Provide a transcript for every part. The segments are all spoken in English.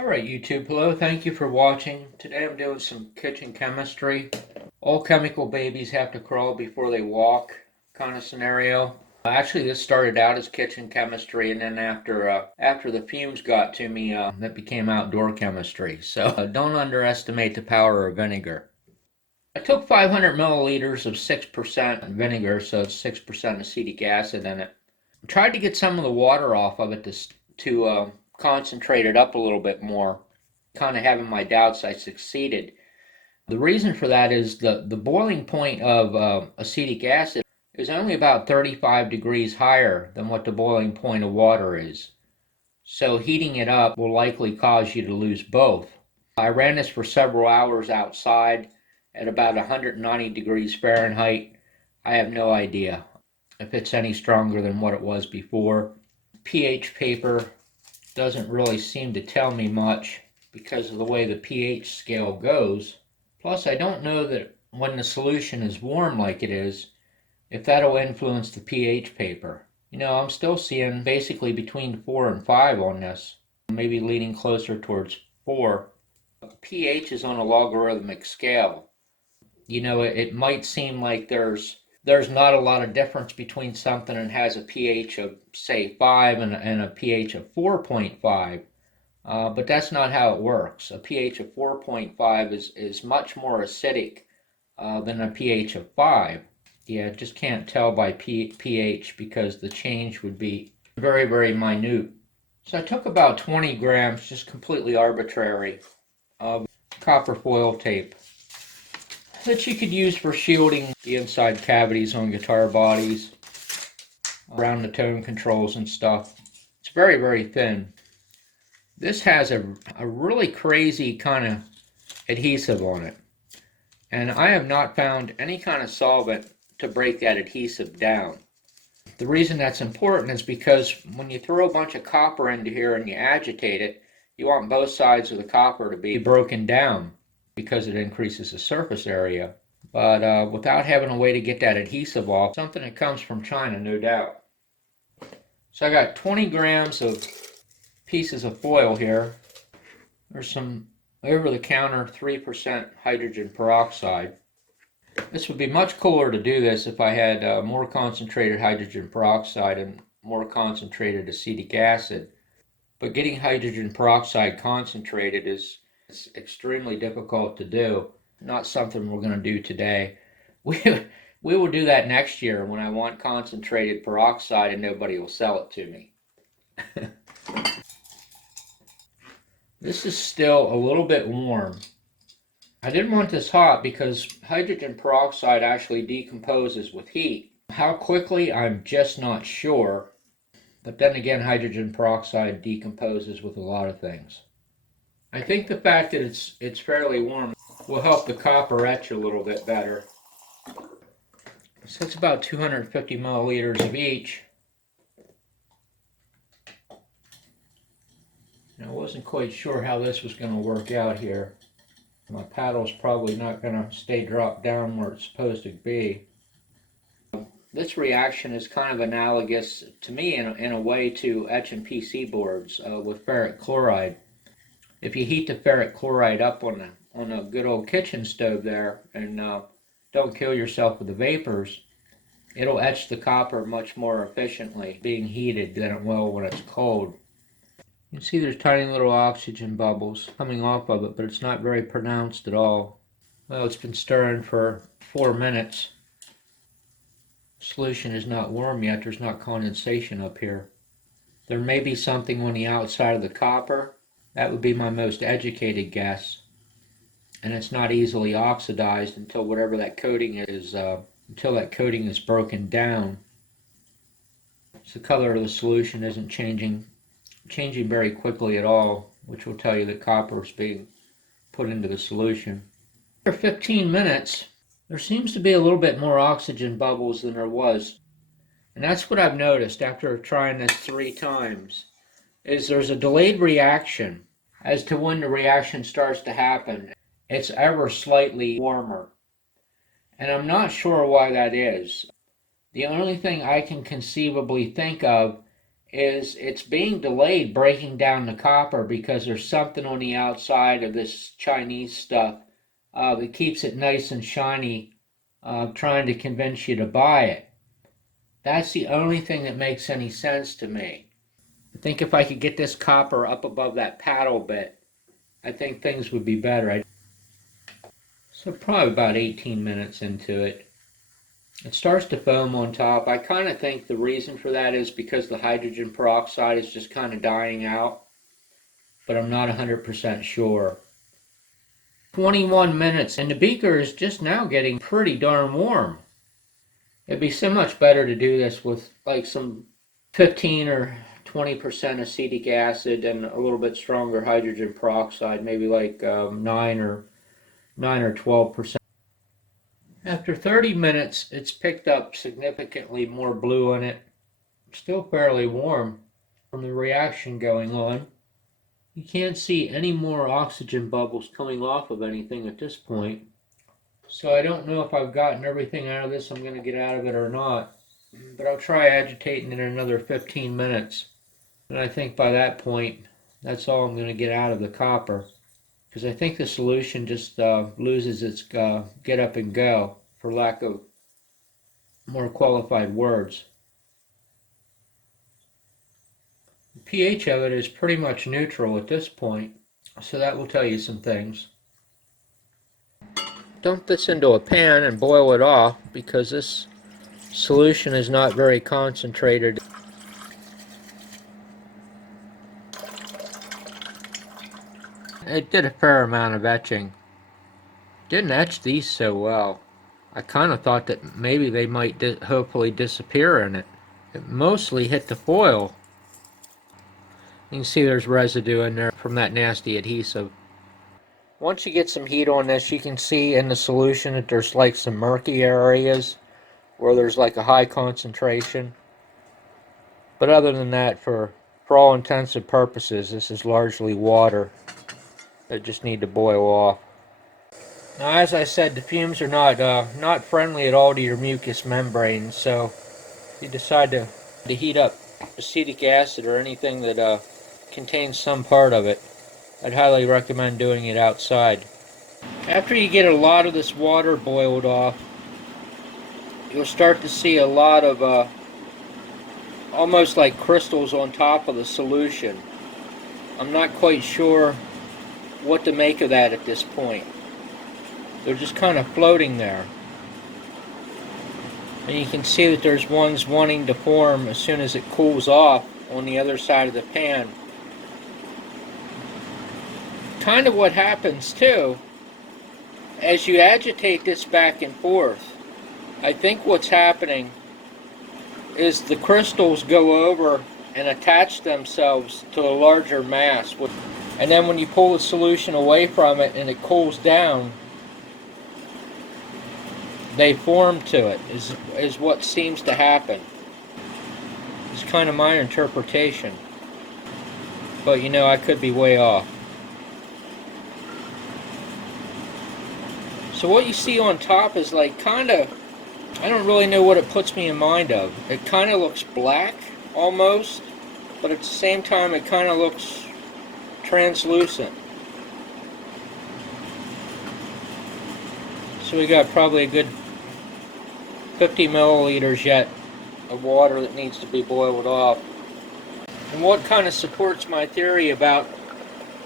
Alright YouTube, hello, thank you for watching. Today I'm doing some kitchen chemistry. All chemical babies have to crawl before they walk kind of scenario. Actually, this started out as kitchen chemistry, and then after the fumes got to me, that became outdoor chemistry. So don't underestimate the power of vinegar. I took 500 milliliters of 6% vinegar, so it's 6% acetic acid in it. I tried to get some of the water off of it to concentrate it up a little bit more. Kind of having my doubts, I succeeded. The reason for that is the boiling point of acetic acid is only about 35 degrees higher than what the boiling point of water is. So heating it up will likely cause you to lose both. I ran this for several hours outside at about 190 degrees Fahrenheit. I have no idea if it's any stronger than what it was before. pH paper doesn't really seem to tell me much because of the way the pH scale goes. Plus, I don't know that when the solution is warm like it is, if that'll influence the pH paper. I'm still seeing basically between 4 and 5 on this, maybe leaning closer towards 4. pH is on a logarithmic scale. It might seem like there's not a lot of difference between something that has a pH of, say, 5 and a pH of 4.5. But that's not how it works. A pH of 4.5 is much more acidic than a pH of 5. Yeah, just can't tell by pH because the change would be very, very minute. So I took about 20 grams, just completely arbitrary, of copper foil tape that you could use for shielding the inside cavities on guitar bodies, around the tone controls and stuff. It's very, very thin. This has a really crazy kind of adhesive on it. And I have not found any kind of solvent to break that adhesive down. The reason that's important is because when you throw a bunch of copper into here and you agitate it, you want both sides of the copper to be broken down because it increases the surface area. But without having a way to get that adhesive off, something that comes from China, no doubt. So I got 20 grams of pieces of foil here. There's some over-the-counter 3% hydrogen peroxide. This would be much cooler to do this if I had more concentrated hydrogen peroxide and more concentrated acetic acid. But getting hydrogen peroxide concentrated is extremely difficult to do. Not something we're going to do today. We will do that next year when I want concentrated peroxide and nobody will sell it to me. This is still a little bit warm. I didn't want this hot because hydrogen peroxide actually decomposes with heat. How quickly, I'm just not sure. But then again, hydrogen peroxide decomposes with a lot of things. I think the fact that it's fairly warm will help the copper etch a little bit better. So it's about 250 milliliters of each. I wasn't quite sure how this was going to work out here. My paddle's probably not going to stay dropped down where it's supposed to be. This reaction is kind of analogous to me in a way to etching PC boards with ferric chloride. If you heat the ferric chloride up on a good old kitchen stove there and don't kill yourself with the vapors, it'll etch the copper much more efficiently being heated than it will when it's cold. You can see there's tiny little oxygen bubbles coming off of it, but it's not very pronounced at all. Well, it's been stirring for 4 minutes. Solution is not warm yet. There's not condensation up here. There may be something on the outside of the copper. That would be my most educated guess. And it's not easily oxidized until whatever that coating is, until that coating is broken down. So the color of the solution isn't changing very quickly at all, which will tell you that copper is being put into the solution. After 15 minutes, there seems to be a little bit more oxygen bubbles than there was. And that's what I've noticed after trying this 3 times, is there's a delayed reaction as to when the reaction starts to happen. It's ever slightly warmer. And I'm not sure why that is. The only thing I can conceivably think of is it's being delayed breaking down the copper because there's something on the outside of this Chinese stuff that keeps it nice and shiny, trying to convince you to buy it. That's the only thing that makes any sense to me. I think if I could get this copper up above that paddle bit, I think things would be better. So probably about 18 minutes into it. It starts to foam on top. I kind of think the reason for that is because the hydrogen peroxide is just kind of dying out, but I'm not 100% sure. 21 minutes, and the beaker is just now getting pretty darn warm. It'd be so much better to do this with like some 15 or 20% acetic acid and a little bit stronger hydrogen peroxide, maybe like 9 or 12%. After 30 minutes, it's picked up significantly more blue in it. Still fairly warm from the reaction going on. You can't see any more oxygen bubbles coming off of anything at this point. So I don't know if I've gotten everything out of this I'm going to get out of it or not. But I'll try agitating it another 15 minutes. And I think by that point, that's all I'm going to get out of the copper. Because I think the solution just loses its get up and go, for lack of more qualified words. The pH of it is pretty much neutral at this point, so that will tell you some things. Dump this into a pan and boil it off because this solution is not very concentrated. It did a fair amount of etching. Didn't etch these so well. I kind of thought that maybe they might hopefully disappear in it. It mostly hit the foil. You can see there's residue in there from that nasty adhesive. Once you get some heat on this, you can see in the solution that there's like some murky areas where there's like a high concentration. But other than that, for all intents and purposes, this is largely water that just need to boil off. Now, as I said, the fumes are not friendly at all to your mucous membranes, so if you decide to heat up acetic acid or anything that contains some part of it, I'd highly recommend doing it outside. After you get a lot of this water boiled off, you'll start to see a lot of almost like crystals on top of the solution. I'm not quite sure what to make of that at this point. They're just kind of floating there. And you can see that there's ones wanting to form as soon as it cools off on the other side of the pan. Kind of what happens too, as you agitate this back and forth, I think what's happening is the crystals go over and attach themselves to a larger mass. And then when you pull the solution away from it and it cools down, they form to it, is what seems to happen. It's kind of my interpretation. But you know, I could be way off. So what you see on top is like kind of, I don't really know what it puts me in mind of. It kind of looks black almost, but at the same time it kind of looks translucent. So we got probably a good 50 milliliters yet of water that needs to be boiled off. And what kind of supports my theory about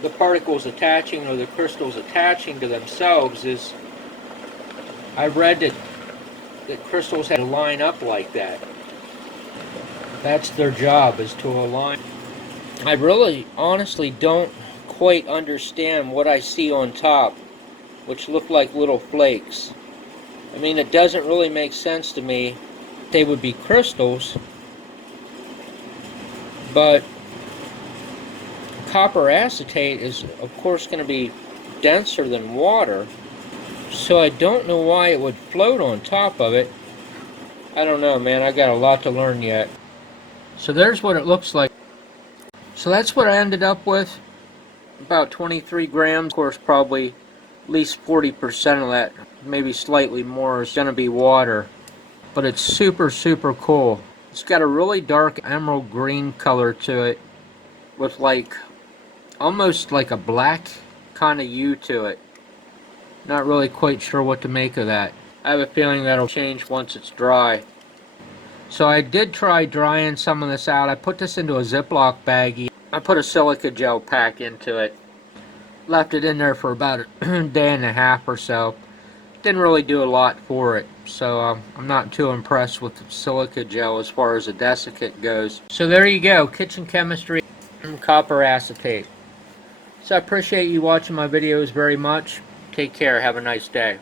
the particles attaching or the crystals attaching to themselves is I read that crystals had to line up like that. That's their job, is to align. I really honestly don't quite understand what I see on top, which look like little flakes. I mean, it doesn't really make sense to me. They would be crystals, but copper acetate is of course going to be denser than water, so I don't know why it would float on top of it. I don't know, man, I got a lot to learn yet. So there's what it looks like. So that's what I ended up with, about 23 grams. Of course, probably at least 40% of that, maybe slightly more, is going to be water. But it's super, super cool. It's got a really dark emerald green color to it with like almost like a black kind of hue to it. Not really quite sure what to make of that. I have a feeling that'll change once it's dry. So I did try drying some of this out. I put this into a Ziploc baggie. I put a silica gel pack into it. Left it in there for about a day and a half or so. Didn't really do a lot for it. So I'm not too impressed with the silica gel as far as the desiccant goes. So there you go, kitchen chemistry and copper acetate. So I appreciate you watching my videos very much. Take care. Have a nice day.